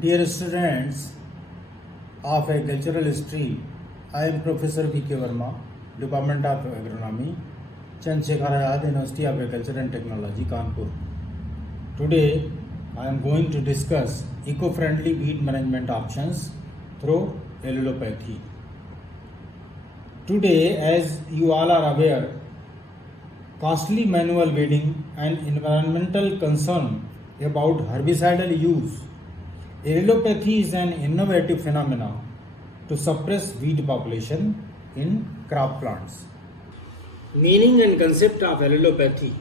Dear students of Agricultural History, I am Professor V.K. Verma, Department of Agronomy, Chandrasekhar Azad University of Agriculture and Technology, Kanpur. Today, I am going to discuss eco-friendly weed management options through allelopathy. Today, as you all are aware, costly manual weeding and environmental concern about herbicidal use, allelopathy is an innovative phenomenon to suppress weed population in crop plants. Meaning and concept of allelopathy.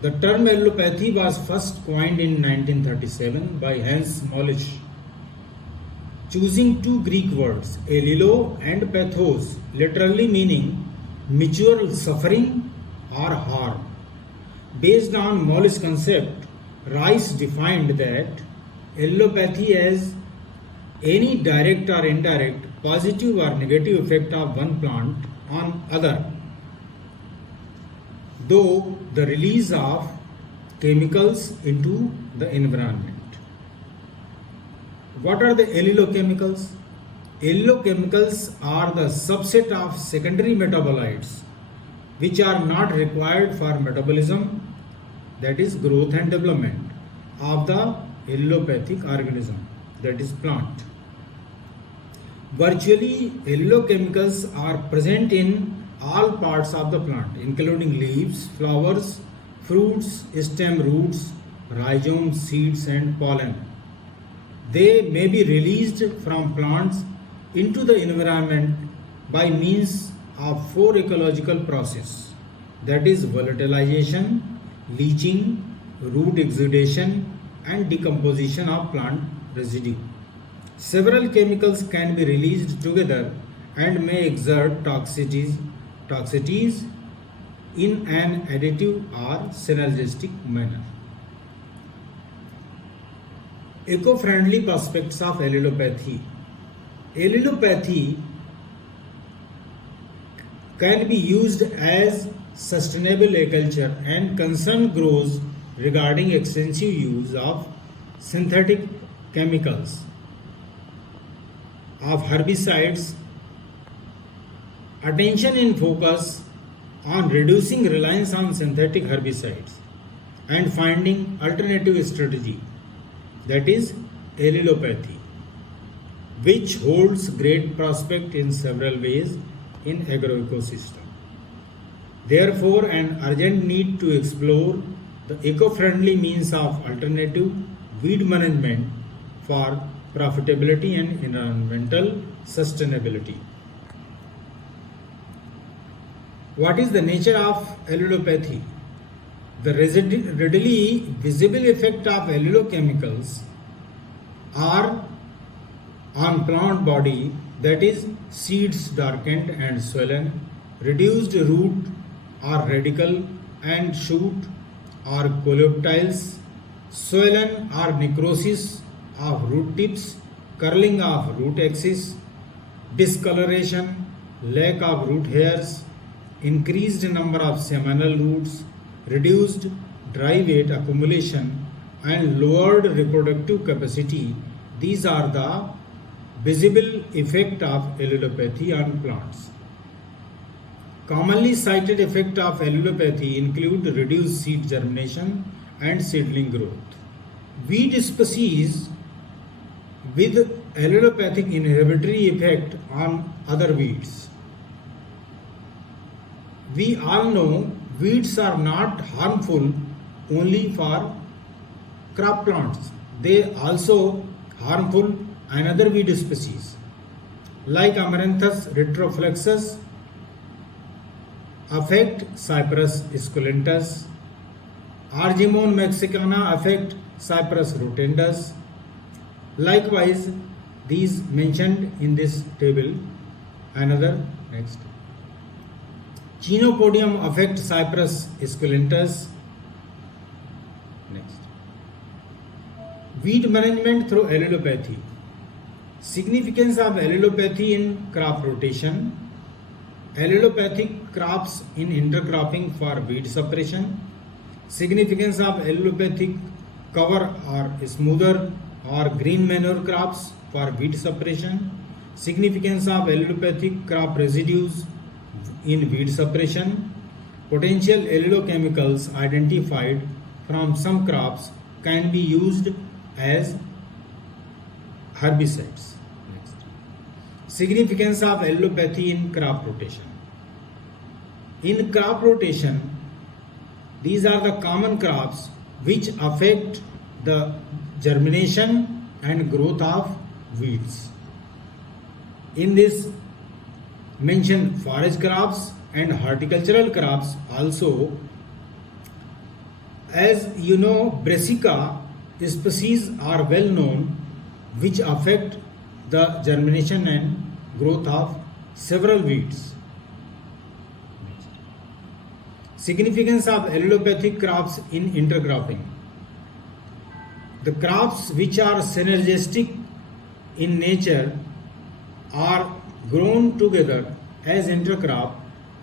The term allelopathy was first coined in 1937 by Hans Molisch, choosing two Greek words, allelo and pathos, literally meaning mutual suffering or harm. Based on Molisch's concept, Rice defined that allelopathy as any direct or indirect positive or negative effect of one plant on other, though the release of chemicals into the environment. What are the allelochemicals? Allelochemicals are the subset of secondary metabolites which are not required for metabolism, that is growth and development, of the allelopathic organism, that is plant. Virtually, allelochemicals are present in all parts of the plant, including leaves, flowers, fruits, stem, roots, rhizomes, seeds and pollen. They may be released from plants into the environment by means of four ecological processes, that is volatilization, leaching, root exudation and decomposition of plant residue. Several chemicals can be released together and may exert toxicities in an additive or synergistic manner. Eco-friendly prospects of allelopathy. Allelopathy can be used as sustainable agriculture, and concern grows regarding extensive use of synthetic chemicals, of herbicides. Attention in focus on reducing reliance on synthetic herbicides and finding alternative strategy, that is allelopathy, which holds great prospect in several ways in agroecosystem. Therefore, an urgent need to explore the eco-friendly means of alternative weed management for profitability and environmental sustainability. What is the nature of allelopathy? The readily visible effect of allelochemicals are on plant body, that is seeds darkened and swollen, reduced root or radicle and shoot or coleoptiles, swollen or necrosis of root tips, curling of root axis, discoloration, lack of root hairs, increased number of seminal roots, reduced dry weight accumulation and lowered reproductive capacity. These are the visible effect of allelopathy on plants. Commonly cited effect of allelopathy include reduced seed germination and seedling growth. Weed species with allelopathic inhibitory effect on other weeds. We all know weeds are not harmful only for crop plants. They also harmful another weed species like Amaranthus retroflexus, affect Cyperus esculentus, Argemone mexicana affect Cyperus rotundus. Likewise, these mentioned in this table. Another, next. Chenopodium affect Cyperus esculentus. Next. Weed management through allelopathy. Significance of allelopathy in crop rotation. Allelopathic crops in intercropping for weed suppression. Significance of allelopathic cover or smoother or green manure crops for weed suppression. Significance of allelopathic crop residues in weed suppression. Potential allelochemicals identified from some crops can be used as herbicides. Next. Significance of allelopathy in crop rotation. In crop rotation, these are the common crops which affect the germination and growth of weeds. In this, mention forage crops and horticultural crops also. As you know, brassica species are well known which affect the germination and growth of several weeds. Significance of allelopathic crops in intercropping. The crops which are synergistic in nature are grown together as intercrop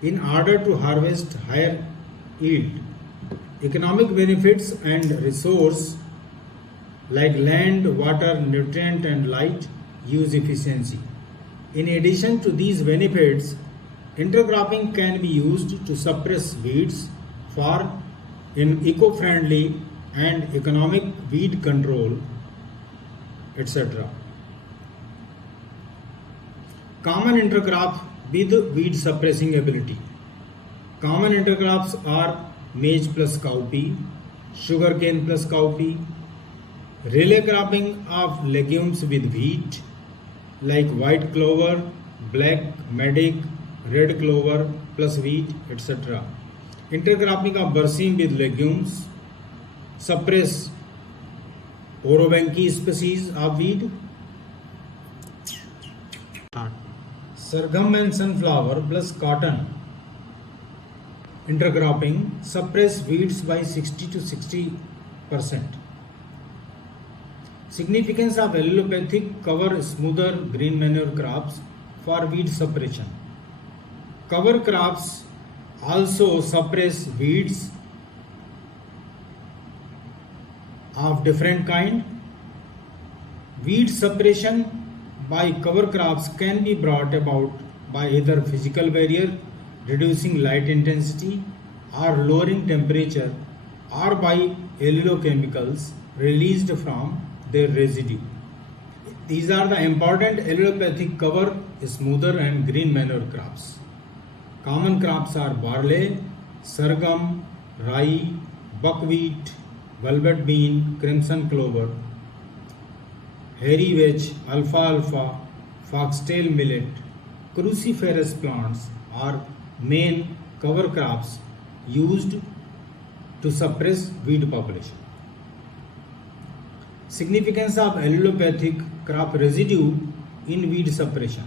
in order to harvest higher yield. Economic benefits and resource like land, water, nutrient and light use efficiency. In addition to these benefits, intercropping can be used to suppress weeds for eco-friendly and economic weed control, etc. Common intercrop with weed suppressing ability. Common intercrops are maize plus cowpea, sugarcane plus cowpea, relay cropping of legumes with wheat like white clover, black medic, red clover plus wheat, etc. Intercropping of berseem with legumes suppress Orobanchi species of weed. Sorghum and sunflower plus cotton intercropping suppress weeds by 60 to 60%. Significance of allelopathic cover smoother green manure crops for weed suppression. Cover crops also suppress weeds of different kind. Weed suppression by cover crops can be brought about by either physical barrier, reducing light intensity or lowering temperature, or by allelochemicals released from their residue. These are the important allelopathic cover, smoother and green manure crops. Common crops are barley, sorghum, rye, buckwheat, velvet bean, crimson clover, hairy vetch, alfalfa, foxtail millet. Cruciferous plants are main cover crops used to suppress weed population. Significance of allelopathic crop residue in weed suppression.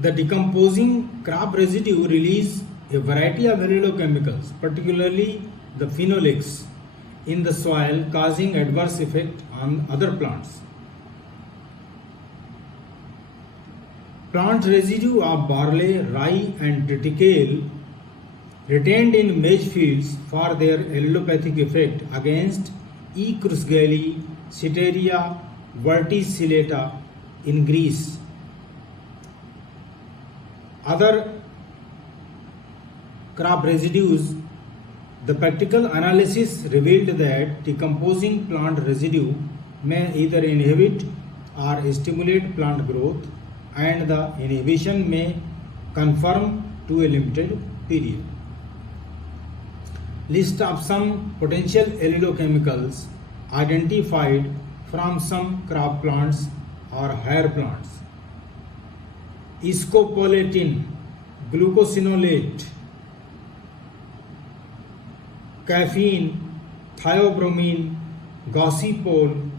The decomposing crop residue release a variety of allelochemicals, particularly the phenolics, in the soil, causing adverse effect on other plants. Plant residue of barley, rye and triticale retained in maize fields for their allelopathic effect against E. krusgelii, Sitaria verticillata in Greece. Other crop residues. The practical analysis revealed that decomposing plant residue may either inhibit or stimulate plant growth, and the inhibition may confirm to a limited period. List of some potential allelochemicals identified from some crop plants or hair plants. Scopoletin, glucosinolate, caffeine, thiobromine, gossypol,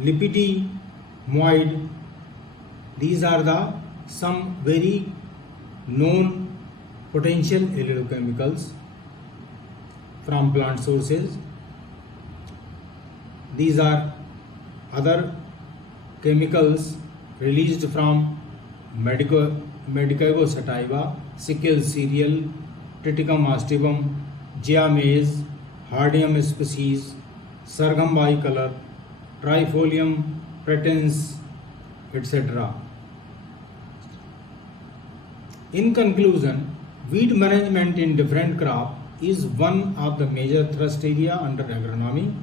lipidiamide. These are the some very known potential allelochemicals from plant sources. These are other chemicals released from Medicago sativa, sickle Triticum aestivum, Gia maize, Hardium species, sorghum bicolor, Trifolium pratense, etc. In conclusion, weed management in different crop is one of the major thrust area under agronomy.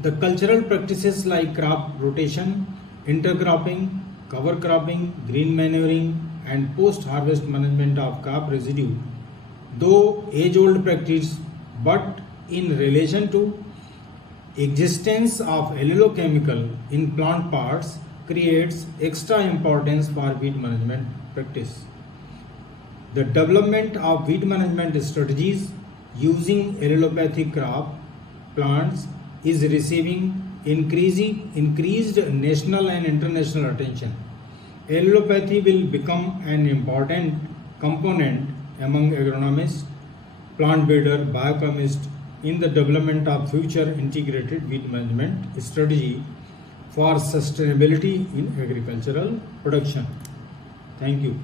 The cultural practices like crop rotation, intercropping, cover cropping, green manuring, and post-harvest management of crop residue, though age-old practice, but in relation to existence of allelochemical in plant parts creates extra importance for weed management practice. The development of weed management strategies using allelopathic crop plants is receiving increased national and international attention. Allelopathy will become an important component among agronomists, plant breeder, biochemists in the development of future integrated weed management strategy for sustainability in agricultural production. Thank you.